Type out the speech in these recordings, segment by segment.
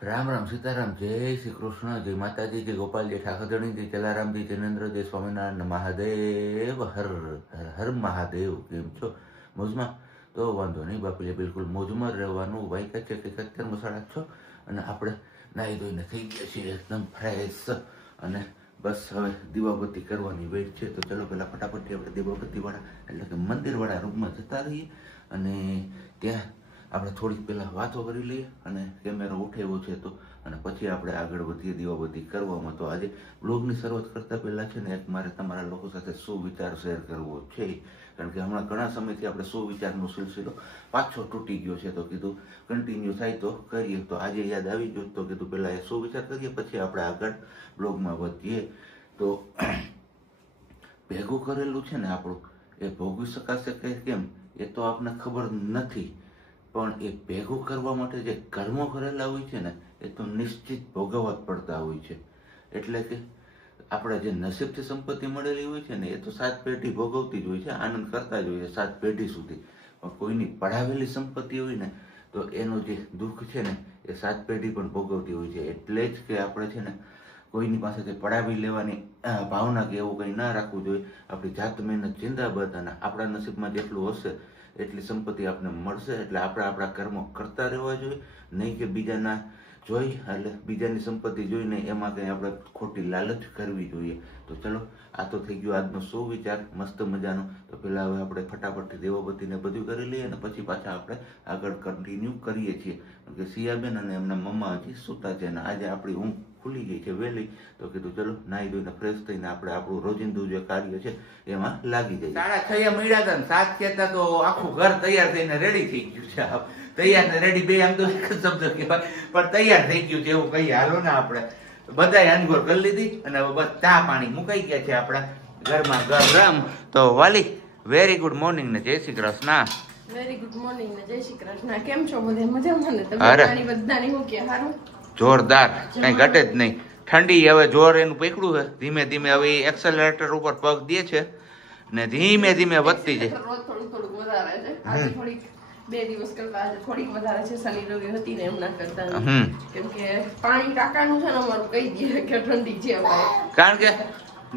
રામ રામ સીતારામ જય શ્રી કૃષ્ણ જય માતાજી જય ગોપાલજી ઠાકરણી જય જલારામજી જૈનેન્દ્ર જય સ્વામિનારાયણ મહાદેવ હર હર હર મહાદેવ. કેમ છો? મોજમાં? તો વાંધો નહીં બાપીલે, બિલકુલ મોજમાં રહેવાનું. વાયકા છે કે 17 છો અને આપણે નાહી ધોઈને થઈ ગયા છીએ એકદમ ફ્રેશ અને બસ હવે દીવાબત્તી કરવાની વેટ છે. તો ચલો પહેલાં ફટાફટથી આપણે દીવાબત્તીવાળા એટલે કે મંદિરવાળા રૂમમાં જતા રહીએ અને ત્યાં આપણે થોડીક પહેલાં વાતો કરી લઈએ અને કેમેરો ઉઠાવ્યો છે તો અને પછી આપણે આગળ વધીએ દીવાબત્તી કરવામાં. તો આજે બ્લોગની શરૂઆત કરતાં પહેલાં છે ને એક મારે તમારા લોકો સાથે સુવિચાર શેર કરવો છે, કારણ કે હમણાં ઘણા સમયથી આપણે સુવિચારનો સિલસિલો પાછો તૂટી ગયો છે. તો કીધું કન્ટિન્યુ થાય તો કરીએ. તો આજે યાદ આવી ગયો તો કીધું પહેલાં એ સુવિચાર કરીએ પછી આપણે આગળ બ્લોગમાં વધીએ. તો ભેગું કરેલું છે ને આપણું એ ભોગવી શકાશે કે કેમ એ તો આપણને ખબર નથી, પણ એ ભેગું કરવા માટે જે કર્મો કરેલા હોય છે ને એ તો નિશ્ચિત ભોગવવા જ પડતા હોય છે. એટલે કે આપણે જે નસીબથી સંપત્તિ મળેલી હોય છે ને એ તો 7 પેઢી ભોગવતી જ હોય છે, આનંદ કરતા જ હોય છે 7 પેઢી સુધી. પણ કોઈની પડાવેલી સંપત્તિ હોય ને તો એનું જે દુઃખ છે ને એ 7 પેઢી પણ ભોગવતી હોય છે. એટલે જ કે આપણે છે ને કોઈની પાસેથી પડાવી લેવાની ભાવના કે એવું કંઈ ના રાખવું જોઈએ. આપણી જાત મહેનત જિંદાબાદ અને આપણા નસીબમાં જેટલું હશે એટલી સંપત્તિ આપણને મળશે. એટલે આપણે આપણા કર્મો કરતા રહેવા જોઈએ, નહીં કે બીજાના જોઈ એટલે બીજાની સંપત્તિ જોઈને એમાં કંઈ આપણે ખોટી લાલચ કરવી જોઈએ. તો ચલો આ તો થઈ ગયો આજનો સુવિચાર મસ્ત મજાનો. તો પહેલાં હવે આપણે ફટાફટથી દેવાબત્તીને બધું કરી લઈએ અને પછી પાછા આપણે આગળ કન્ટિન્યુ કરીએ છીએ. કે સિયાબેન અને એમના મમ્મા હજી સૂતા છે અને આજે આપણી ઊંઘ ખુલી ગઈ છે વહેલી. તો કીધું ચલો નાહી ધોઈને ફ્રેશ થઈને આપણે આપણું રોજિંદુ જે કાર્ય છે એમાં લાગી જઈએ. 6:30 મળ્યા હતા ને 7 કહેતા તો આખું ઘર તૈયાર થઈને રેડી થઈ ગયું છે. તૈયાર ને રેડી બે આમ તો એક જ શબ્દ કહેવાય, પણ તૈયાર થઈ ગયું છે એવું કહીએ. હાલો ને આપણે બધાએ અનગોર કરી લીધી અને બસ ચા પાણી મુકાઈ ગયા છે આપણા ઘરમાં ગરમ. તો વાલી વેરી ગુડ મોર્નિંગ ને જય Shri Krishna. Very good morning ને જય શ્રી કૃષ્ણ. કેમ છો બધે? મજામાં ને? તમે બધાની હું કે હારું જોરદાર, કઈ ઘટે જ નહીં. ઠંડી હવે જોર એનું પકડ્યું છે ધીમે ધીમે. હવે એક્સેલરેટર ઉપર પગ દે છે ને ધીમે ધીમે વધતી જાય. થોડુંક વધારે છે આજે, થોડીક 2 દિવસ કરતા આજે થોડીક વધારે છે. શનિ રવિ હતી ને એમના કરતા, કેમ કે પાણી ટાંકાનું છે ને અમારું કહી દે કે ઠંડી છે. કારણ કે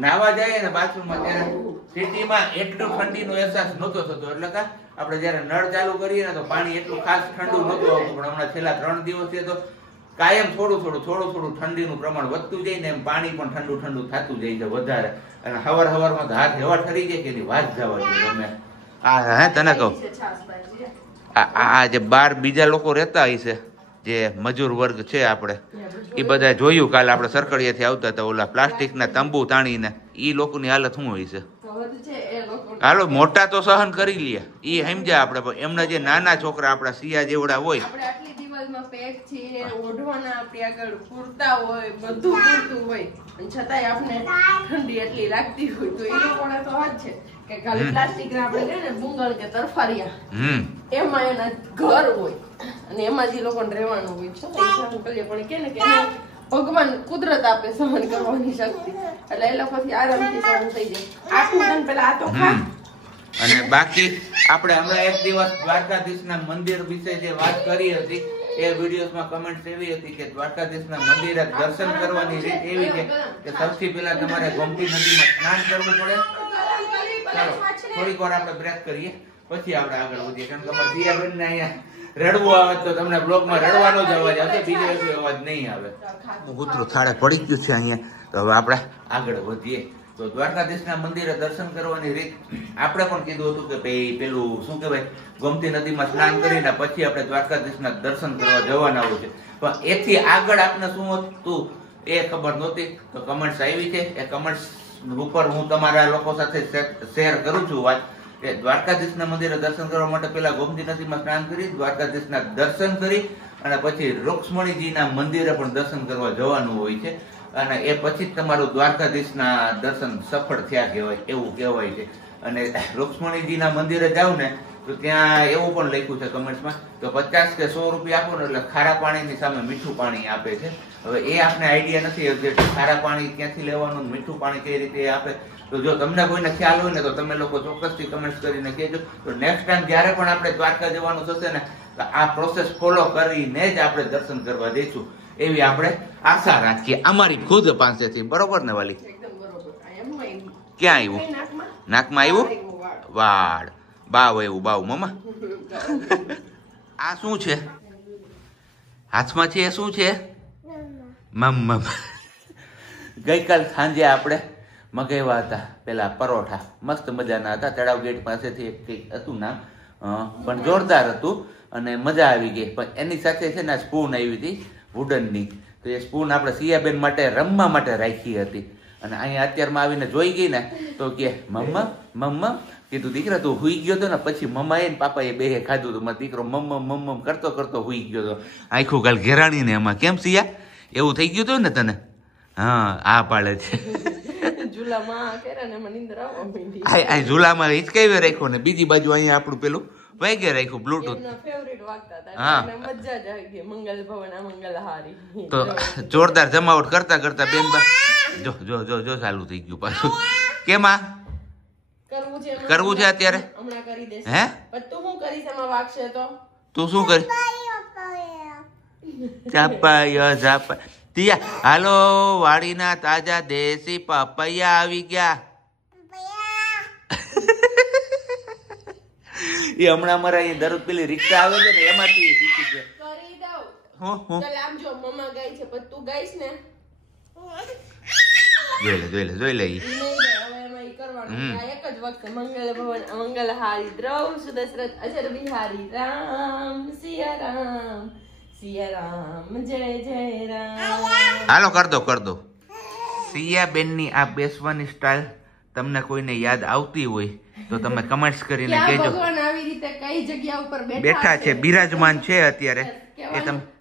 નાવા જાય ને બાથરૂમમાં ત્યારે સિટીમાં એટલું ઠંડીનો અહેસાસ નહોતો થતો. એટલે કે આપણે જયારે નળ ચાલુ કરીએ ને તો પાણી એટલું ખાસ ઠંડુ નહોતું આવતું, પણ હમણાં છેલ્લા 3 દિવસથી તો કાયમ થોડું થોડું ઠંડીનું પ્રમાણ વધતું જાય ને એમ પાણી પણ ઠંડુ થતું જાય છે વધારે. અને હવારમાં તો હાથ એવા ઠરી જાય કે એની વાત જવા જોઈએ. તમે હે તને કહું આ જે બાર બીજા લોકો રહેતા હોય છે જે મજૂર વર્ગ છે આપણે, એ બધા જોયું કાલે આપણે સરકડીયાથી આવતા હતા ઓલા પ્લાસ્ટિકના તંબુ તાણીને, ઈ લોકોની હાલત શું હોય છે. હાલો મોટા તો સહન કરી લે, ઈ સમજ્યા આપણે, પણ એમના જે નાના છોકરા આપણા સિયા જેવડા હોય પેક છે ઓઢવાના આપણી આગળ પૂરતા હોય, બધું પૂરતું હોય છતાંય આપણે ઠંડી એટલી લાગતી હોય. તો એ લોકોને તો વાત છે કે ખાલી પ્લાસ્ટિક ના આપણે કહે ને બુંગળ કે તરફારિયા એમાં એના ઘર હોય અને એમાં જ એ લોકોને રહેવાનું હોય છે. પણ કે ને કે ભગવાન કુદરત આપે સહન કરવાની શક્તિ, એટલે એ લોકોથી આરામથી સહન થઈ જાય. આટલું પેલા આ તો ખા. અને બાકી આપણે હમણાં એક દિવસ દ્વારકાધીશના મંદિર વિશે જે વાત કરી હતી એ વિડીયોમાં કમેન્ટ એવી હતી કે દ્વારકાધીશના મંદિરે દર્શન કરવાની રીત એવી છે કે સૌથી પહેલા તમારે ગોમતી નદીમાં સ્નાન કરવું પડે. ચાલો થોડીક વાર આપણે બ્રેક કરીએ પછી આપણે આગળ વધીએ, કારણ કે અમારે દિયાબેનને અહીંયા રડવું આવે તો તમને બ્લોગમાં રડવાનો જ અવાજ આવશે, બીજો કોઈ અવાજ નહીં આવે. કૂતરું થાળે પડી ગયું છે અહીંયા. તો હવે આપણે આગળ વધીએ. તો દ્વારકાધીશના મંદિરે દર્શન કરવાની રીત આપણે પણ કીધું હતું કે ભાઈ પેલું શું કહેવાય ગોમતી નદીમાં સ્નાન કરીને પછી આપણે દ્વારકાધીશના દર્શન કરવા જવાના હોય છે. પણ એથી આગળ આપણે શું હતું એ ખબર નહોતી. તો કમેન્ટ્સ આવી છે, એ કમેન્ટ્સ ઉપર હું તમારા લોકો સાથે શેર કરું છું વાત કે દ્વારકાધીશના મંદિરે દર્શન કરવા માટે પહેલા ગોમતી નદીમાં સ્નાન કરી દ્વારકાધીશના દર્શન કરી અને પછી રૂક્ષ્મણીજીના મંદિરે પણ દર્શન કરવા જવાનું હોય છે. અને એ પછી જ તમારું દ્વારકાધીશના દર્શન સફળ થયા કહેવાય એવું કહેવાય છે. અને રૂક્ષ્મણીજીના મંદિરે જાવ ને તો ત્યાં એવું પણ લખ્યું છે કમેન્ટ્સમાં તો 50 કે 100 રૂપિયા આપો ને એટલે ખારા પાણીની સામે મીઠું પાણી આપે છે. હવે એ આપણે આઈડિયા નથી ખારા પાણી ક્યાંથી લેવાનું, મીઠું પાણી કઈ રીતે આપે. તો જો તમને કોઈને ખ્યાલ હોય ને તો તમે લોકો ચોક્કસથી કમેન્ટ કરીને કહેજો. તો નેક્સ્ટ ટાઈમ જ્યારે પણ આપણે દ્વારકા જવાનું થશે ને તો આ પ્રોસેસ ફોલો કરીને જ આપણે દર્શન કરવા જઈશું. એવી આપણે આશા રાખીએ અમારી ખુદ પાસેથી. બરોબર ને વાલી? એકદમ બરોબર. આ એમ હોય. ક્યાં આવ્યું? નાકમાં આવ્યું? વાળ બાવ એવું બાવ મમ્મા. આ શું છે હાથમાં છે? શું છે? મમ્મા. ગઈકાલ સાંજે આપણે મગાવ્યા હતા પેલા પરોઠા, મસ્ત મજાના હતા. તળાવ ગેટ પાસેથી એક કંઈક હતું નામ, પણ જોરદાર હતું અને મજા આવી ગઈ. પણ એની સાથે છે ને સ્પૂન આવી હતી વુડનની, તો એ સ્પૂન આપણે સિયાબેન માટે રમવા માટે રાખી હતી. અને અહીંયા અત્યારમાં આવીને જોઈ ગઈ ને તો કે મમ્મા મમ્મા. કીધું દીકરા તું હુઈ ગયો હતો ને? પછી મમ્માએ ને પાપાએ બે ખાધું હતું. મારો દીકરો મમ્મમ મમ્મમ કરતો કરતો હુઈ ગયો હતો. આખું ગાલ ઘેરાણીને એમાં. કેમ સિયા એવું થઈ ગયું હતું ને તને? હા આ પાડે છે. ઝુલામાં હિચકાવી રાખ્યો ને બીજી બાજુ અહીંયા આપણું પેલું વાગે રાખ્યું બ્લુટૂથ. તો જોરદાર જમાવટ કરતા કરતા બેન જો જો જો જો ચાલુ થઈ ગયું પાછું. કેમ આ કરવું છે અત્યારે? હે તું શું કરી? ચાપાયો ચાપા તિયા. હાલો વાડીના તાજા દેશી પપૈયા આવી ગયા. એ હમણાં અમારા અહીંયા દરરોજ પેલી રિક્ષા આવે છે ને એમાંથી શીખી છે. જોઈ લે. એક જ વખત મંગલ ભવન મંગલ હારી દ્રૌ સુદશરથ અજર બિહારી રામ સિયા રામ જય જય રામ. હાલો કર દો. સિયા બેન ની આ બેસવાની સ્ટાઇલ તમને કોઈને યાદ આવતી હોય તો તમે કમેન્ટ્સ કરીને કહેજો. ભગવાન આવી રીતે કઈ જગ્યા ઉપર બેઠા છે, બિરાજમાન છે અત્યારે.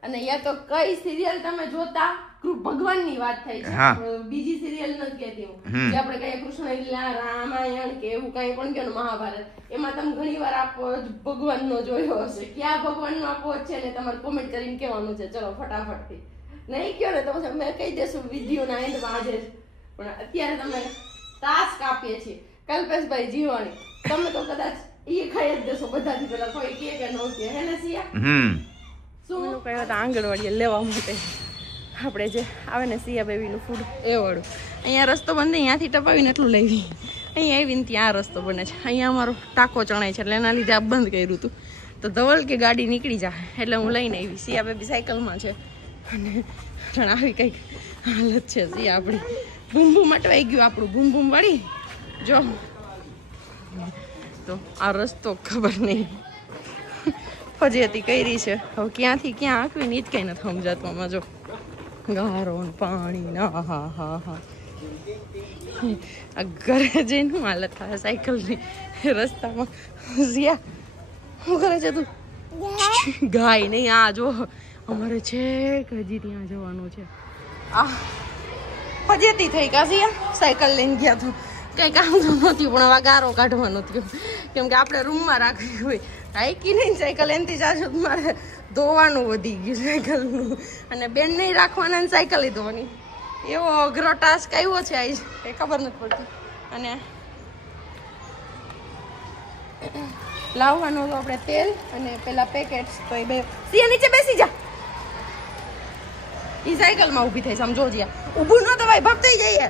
અને યા તો કઈ સિરિયલ તમે જોતા ભગવાનની વાત થાય છે, બીજી સિરિયલ નથી કહેતી હું. કે આપણે કઈ કૃષ્ણ લીલા, રામાયણ કે એવું કઈ પણ કહો મહાભારત, એમાં તમે ઘણી વાર આપો ભગવાન નો જોયો હશે. ક્યાં ભગવાન નો આપો છે ને તમારે કોમેન્ટ કરીને કહેવાનું છે. ચલો ફટાફટ થી નહીં કયો ને તો અમે કહી દેશું વિડીયો ના એન્ડમાં આજે. પણ અત્યારે તમે ટાસ્ક આપીએ છીએ. કલ્પેશભાઈ જીવાણી તમે તો કદાચ એ ખાઈ જ દેશો બધાથી પેલા. કોઈ કે ન કે હે ને સિયા? શું કહ્યું હતા આંગણવાડીએ લેવા માટે આપણે જે આવે ને સિયા બેબીનું ફૂડ એ વાળું. અહીંયા રસ્તો બંધ, અહીંયાથી ટપાવીને એટલું લેવી. અહીંયા આવીને ત્યાં રસ્તો બને છે. અહીંયા અમારો ટાંકો ચણાય છે એટલે એના લીધે આ બંધ કર્યું હતું. તો ધવલ કે ગાડી નીકળી જાય એટલે હું લઈને આવી. સિયા બેબી સાયકલમાં છે અને આવી કંઈક હાલત છે સિયા આપણી. બૂમ બૂમ અટવાઈ ગયું આપણું બૂમ બૂમ વાળી. જો તો આ રસ્તો ખબર નહીં ફજેતી કરી છે. હવે ક્યાંથી ક્યાં આંકવી ને જ કઈ નથી સમજાતું આમાં. જો ગારો પાણી ના હા હા હા. આ ઘરે જઈને શું હાલત થાય સાયકલની રસ્તામાં. સિયા શું કરે છે તું? ગાય નહીં આ જો અમારે છે હજી ત્યાં જવાનું છે. આ ફજેતી થઈ કા સિયા સાયકલ લઈને ગયા તું કઈ કામ તો નહોતું પણ હવે ગારો કાઢવાનો થયો કેમ કે આપણે રૂમમાં રાખવી હોય. હાઈકી નહીં સાયકલ એનથી જાજુ મારે ધોવાનું વધી ગયું સાયકલનું અને બેન નહીં રાખવાના સાયકલ ધોવાની. એવો અઘરો ટાસ્ક આવ્યો છે આજ એ ખબર નથી પડતી. અને લાવવાનું તો આપણે તેલ અને પેલા પેકેટ્સ તો એ બે. સિયા નીચે બેસી જા. એ સાયકલમાં ઊભી થઈ સમજો જ્યાં ઊભું ન તો ભાઈ ભગ થઈ જાય.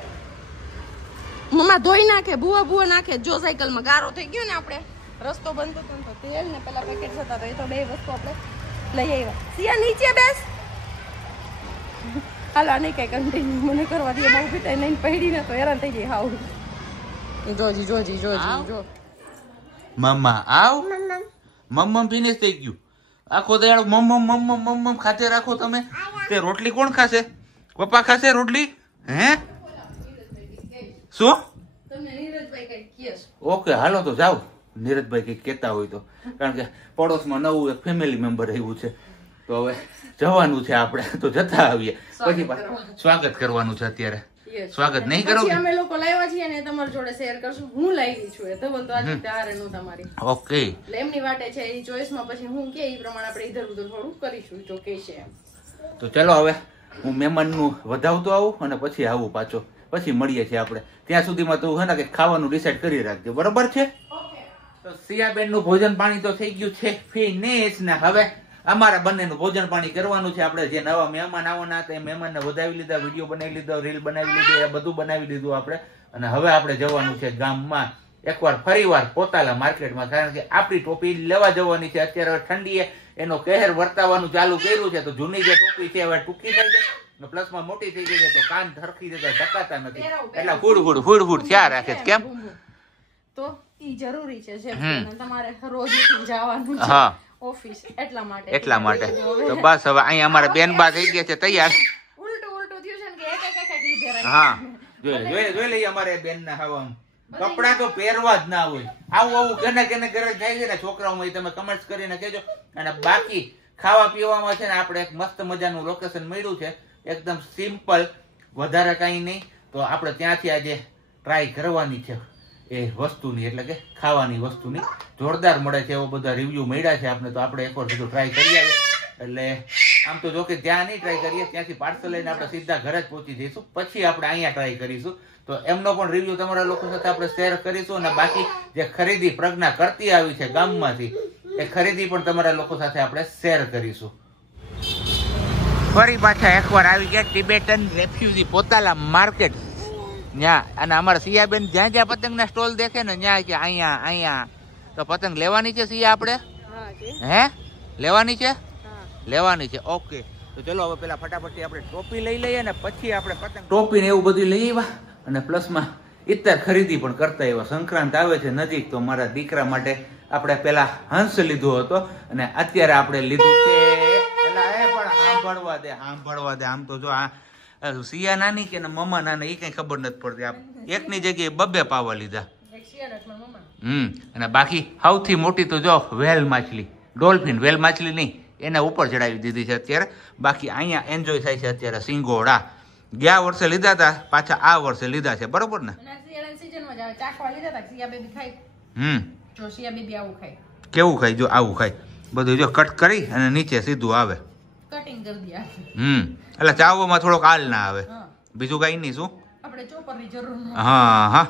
મમ્મા ધોઈ નાખે ભૂવા નાખે. જો સાયકલમાં ગારો થઈ ગયો ને આપણે રસ્તો બંધ હતો ને તો તેલ ને પેલા પેકેટ હતા તો એ તો બે વસ્તુ આપણે લઈ આવ્યા. સિયા નીચે બેસ. હાલો નહીં કઈ કન્ટિન્યુ મને કરવા દે. બહુ પીતા નહીં પડીને તો હેરાન થઈ જાય. હાવ જોજી જો મમ્મા આવ. મમ્મમ ફિનિશ થઈ ગયું. આખો દયાળો મમ્મમ ખાતે રાખો તમે. તે રોટલી કોણ ખાશે? પપ્પા ખાશે રોટલી? હે શું? ઓકે હાલો તો જાઓ. નીરજભાઈ કઈક કેતા હોય તો, કારણ કે પડોશમાં નવું એક ફેમિલી મેમ્બર આવ્યું છે તો હવે જવાનું છે આપણે તો જતા આવીએ. પછી સ્વાગત કરવાનું છે અત્યારે. સ્વાગત નહીં કરો? અમે લોકો લાવ્યા છીએ ને તમારી જોડે શેર કરશું. હું લાવી છું એ ધવલ તો આજે ત્યારે નો તમારી. ઓકે એટલે એમની વાટે છે એ ચોઈસમાં પછી હું કે એ પ્રમાણે આપણે ઇધર ઉધર થોડું કરીશું જો કે છે એમ. તો ચલો હવે હું મહેમાનનું વધાવતો આવું અને પછી આવું પાછો. પછી મળીએ છીએ આપણે. ત્યાં સુધીમાં તું હે ને કે ખાવાનું ડિસાઈડ કરી રાખજો. બરોબર છે? તો સિયાબેન નું ભોજન પાણી તો થઈ ગયું છે ફિનિશ ને હવે અમારા બંનેનું ભોજન પાણી કરવાનું છે. આપણે જે નવા મહેમાન આવવાના હતા એ મહેમાનને વધાવી લીધા, વિડીયો બનાવી લીધો, રીલ બનાવી લીધી, એ બધું બનાવી લીધું આપણે. અને હવે આપણે જવાનું છે ગામમાં એકવાર ફરીવાર પોતાલા માર્કેટમાં, કારણ કે આપણી ટોપી લેવા જવાની છે. અત્યારે ઠંડીએ એનો કહેર વર્તાવાનું ચાલુ કર્યું છે, તો જૂની જે ટોપી છે હવે ટૂંકી થઈ જાય, પ્લસમાં મોટી થઈ ગઈ છે, તો કાન ધરખી જતા ઢકાતા નથી, એટલે ફૂડ થયા રાખે છે. કેમ તો ઈ જરૂરી છે, જેમ તમારે રોજ જવાનું છે ઓફિસ, એટલા માટે તો બસ હવે અહીંયા અમારા બેનબા થઈ ગયા છે તૈયાર. ઉલટું થયું છે કે એક લીધે. હા, જોઈ લઈએ અમારે બેન ના હવા કપડા તો પહેરવા જ ના હોય. આવું કેને ઘરે થાય છે ને છોકરાઓમાં, તમે કમેન્ટ્સ કરીને કહેજો. અને બાકી ખાવા પીવામાં છે ને આપણે એક મસ્ત મજાનું લોકેશન મળ્યું છે, એકદમ સિમ્પલ, વધારે કઈ નહીં. તો આપણે ત્યાંથી આજે ટ્રાય કરવાની છે એ વસ્તુની, એટલે કે ખાવાની વસ્તુની. જોરદાર મળે છે, એવો બધા રિવ્યુ મળ્યા છે આપણે, તો આપણે એકવાર સીધું ટ્રાય કરી આવીએ. એટલે આમ તો જો કે ત્યાં નહીં ટ્રાય કરીએ, ત્યાંથી પાર્સલ લઈને આપણે સીધા ઘરે જ પહોંચી જઈશું, પછી આપણે અહીંયા ટ્રાય કરીશું. તો એમનો પણ રિવ્યુ તમારા લોકો સાથે આપણે શેર કરીશું. અને બાકી જે ખરીદી પ્રજ્ઞા કરતી આવી છે ગામમાંથી, એ ખરીદી પણ તમારા લોકો સાથે આપણે શેર કરીશું. ફરી પાછા એકવાર આવી ગયા ટિબેટન રેફ્યુજી પોતાલા માર્કેટ ત્યાં. અને અમારા સિયાબેન જ્યાં જ્યાં પતંગના સ્ટોલ દેખે ને ત્યાં કે અહીંયા તો પતંગ લેવાની છે. સિયા આપણે લેવાની છે. ઓકે, તો ચલો હવે પેલા ફટાફટ આપણે ટોપી લઈ લઈએ ને પછી આપણે પતંગ ટોપી ને એવું બધું લઈ આવ્યા. અને પ્લસમાં ઇત્તર ખરીદી પણ કરતા એવા. સંક્રાંત આવે છે નજીક, તો મારા દીકરા માટે આપણે પેલા હંસ લીધો હતો અને અત્યારે આપણે લીધું છે. સાંભળવા દે. આમ તો જો આ સિયા નાની કે મમ્મા નાની એ કઈ ખબર નથી પડતી. એકની જગ્યાએ બબ્બે પાવા લીધા. અને બાકી સૌથી મોટી તો જો વેલ માછલી, ડોલ્ફિન, વેલ માછલી નહીં, એના ઉપર ચડાવી દીધી છે અત્યારે. બાકી અહીંયા એન્જોય થાય છે અત્યારે સિંગોડા. ગયા વર્ષે લીધા હતા, પાછા આ વર્ષે લીધા છે, બરોબર ને? કેવું ખાય? જો આવું ખાય બધું, જો કટ કરી અને નીચે સીધું આવે. એટલે ચાવવામાં થોડોક આલ ના આવે, બીજું કઈ નહીં. શું હા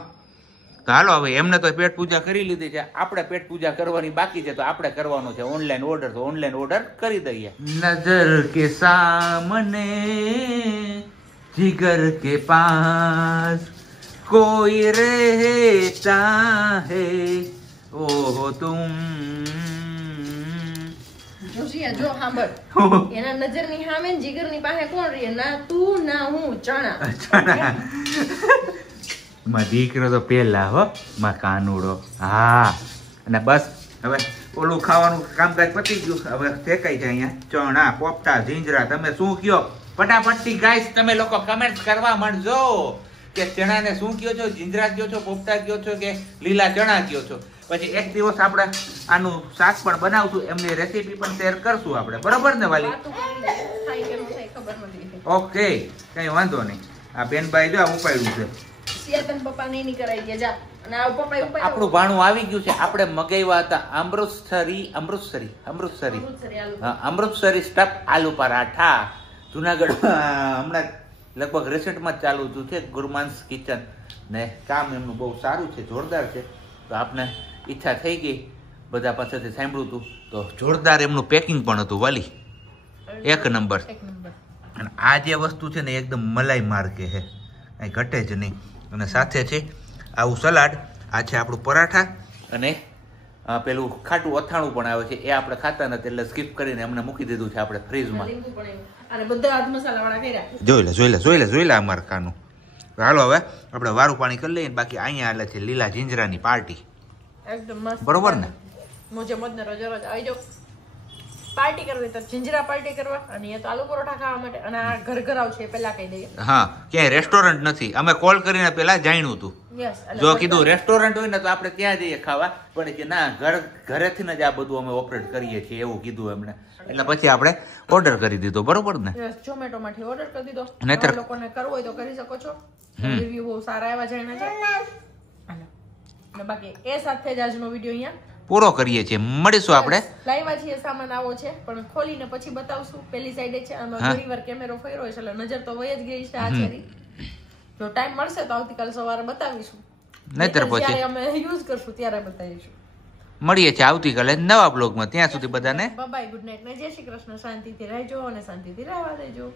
તો હાલો હવે એમને તો પેટ પૂજા કરી લીધી છે, આપણે પેટ પૂજા કરવાની બાકી છે, તો આપણે કરવાનો છે ઓનલાઈન ઓર્ડર. તો ઓનલાઈન ઓર્ડર કરી દઈએ. નજર કે સામને जिगर के पास कोई रहता है ओ तुम. જો સાંભળ, એના નજરની સામે જીગરની પાસે કોણ રહે? ના તું ના હું, ચણા. માં દીકરો તો પેલા હો, માં કાનુડો. હા, અને બસ હવે ઓલું ખાવાનું કામકાજ પતી ગયું. હવે ફેંકાઈ છે અહીંયા ચણા, પોપટા, જીંજરા. તમે શું કયો ફટાફટથી ગાઈસ? તમે લોકો કમેન્ટ કરવા માંડજો કે ચણાને શું કયો છો, જીંજરા કયો છો, પોપટા કયો છો કે લીલા ચણા કયો છો. પછી એક દિવસ આપણે આનું શાક પણ બનાવશું, એમની રેસીપી પણ શેર કરશું આપણે, બરોબર ને વાલી? ઓકે, કઈ વાંધો નહીં. આ બેનભાઈ જો ઉપાડ્યું છે. આપણું ભાણું આવી ગયું છે. આપણે મગાવ્યા હતા અમૃતસરી સ્ટફ આલુ પરાઠા. જુનાગઢમાં હમણાં લગભગ રિસેન્ટમાં જ ચાલુ થયું છે ગુરમાંસ કિચન ને. કામ એમનું બહુ સારું છે, જોરદાર છે. તો આપણે ઈચ્છા થઈ ગઈ, બધા પાસેથી સાંભળ્યું હતું, તો જોરદાર એમનું પેકિંગ પણ હતું વાલી, એક નંબર. અને આ જે વસ્તુ છે ને એકદમ મલાઈ માર્કે છે, કઈ ઘટે જ નહીં. અને સાથે છે આવું સલાડ. આ છે આપણું પરાઠા અને પેલું ખાટું અથાણું પણ આવે છે, એ આપણે ખાતા નથી એટલે સ્કીપ કરીને એમને મૂકી દીધું છે આપણે ફ્રીજમાં. જોઈ લે અમારે ખાનું. હાલો હવે આપણે વારું પાણી કરી લઈએ. બાકી અહીંયા આલે છે લીલા જીંજરાની પાર્ટી, બરોબર ને? પાર્ટી કરવી તો જીંજરા પાર્ટી કરવા, અને એ તો આલુ પરોઠા ખાવા માટે. અને આ ઘર આવશે પેલા કહી દઈએ. હા, ક્યાંય રેસ્ટોરન્ટ નથી. અમે કોલ કરીને પેલા જાણ્યું હતું. જો કીધું રેસ્ટોરન્ટ હોય ને તો આપણે ત્યાં જઈએ ખાવા, પણ કે ના ઘરેથી જ આ બધું અમે ઓપરેટ કરીએ છીએ એવું કીધું એમને. એટલે પછી આપણે ઓર્ડર કરી દીધો, બરોબર ને? ઝોમેટો માંથી ઓર્ડર કરી દીધો. નહીતર લોકોને કરવો હોય તો કરી શકો છો. રિવ્યુ બહુ સારા એવા જઈને છે. અને બાકી એ સાથે જ આજનો વિડીયો અહીંયા પૂરો કરીએ છીએ. મળીશું આપણે. લાઈવા છીએ, સામાન આવો છે પણ ખોલીને પછી બતાવશું. પેલી સાઈડે છે, આમાં ઘણી વાર કેમેરો ફેરવો છે એટલે નજર તો વહી જ ગઈ છે. આ છેરી જો ટાઈમ મળશે તો આવતીકાલ સવારે બતાવીશું, નહીતર પછી અમે યુઝ કરશું ત્યારે બતાવીશું. મળીએ છીએ આવતીકાલે નવા બ્લોગમાં. ત્યાં સુધી બધાને બાય ગુડ નાઇટ ને જય શ્રી કૃષ્ણ. શાંતિથી રહેજો અને શાંતિથી રહેવા દેજો.